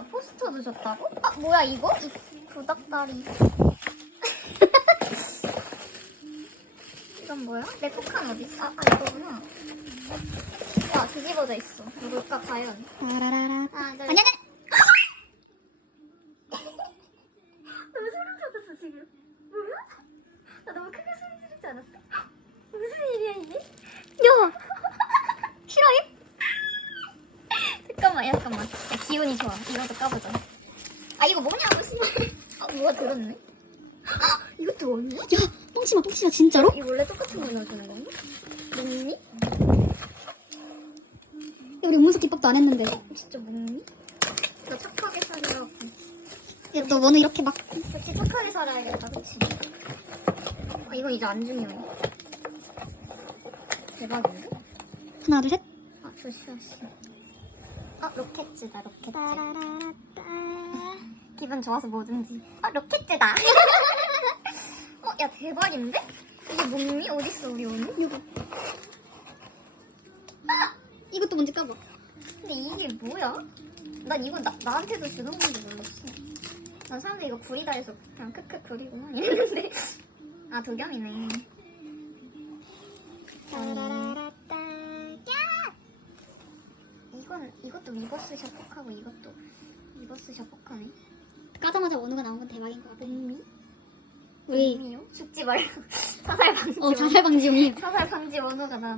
뭐야? 포스터도 줬다고? 아 뭐야 이거? 이 구닥다리. 이건 뭐야? 내 포칸 어딨어? 아 이거구나. 와 뒤집어져 있어. 누굴까 과연? 따라라라. 하나 둘. 아니야. 너무 소름 돋았어 지금. 뭐야? 나 너무 크게 소리 지르지 않았어? 무슨 일이야 이게? 야. 싫어해? 잠깐만. 야, 기운이 좋아. 이것도 까보자. 아 이거 뭐냐고 씨발. 뭐가 들었네? 이것도 뭐니? 야, 뻥치마 진짜로? 이거 원래 똑같은 거 넣어주는 거니? 먹니? 야, 우리 음료수 기법도 안 했는데. 진짜 먹니? 너 착하게 살려고. 야, 너 너는 이렇게 막. 그치 착하게 살아야겠다 그치? 아 이건 이제 안 중요해. 대박인데? 하나, 둘, 셋. 아 조시아씨. 로켓즈다 로켓즈. 따라라라따. 기분 좋아서 뭐든지. 로켓즈다. 야 대박인데? 이게 뭐니? 어딨어 우리 오늘? 이거. 이것도 먼저 까봐. 근데 이게 뭐야? 난 이거 나한테도 주는 건지 몰랐어. 난 사람들이 이거 구리다 해서 그냥 크크 구리구나 이랬는데. 아 도겸이네. 따라라라따. 이것도 리버스 샤폭하고 이것도 리버스 샤폭하네. 까자마자 원우가 나온 건 대박인 것 같아. 미? 우리 미요? 죽지 말라고. 자살 방지. 자살 방지용이. 자살 방지 원호가 나.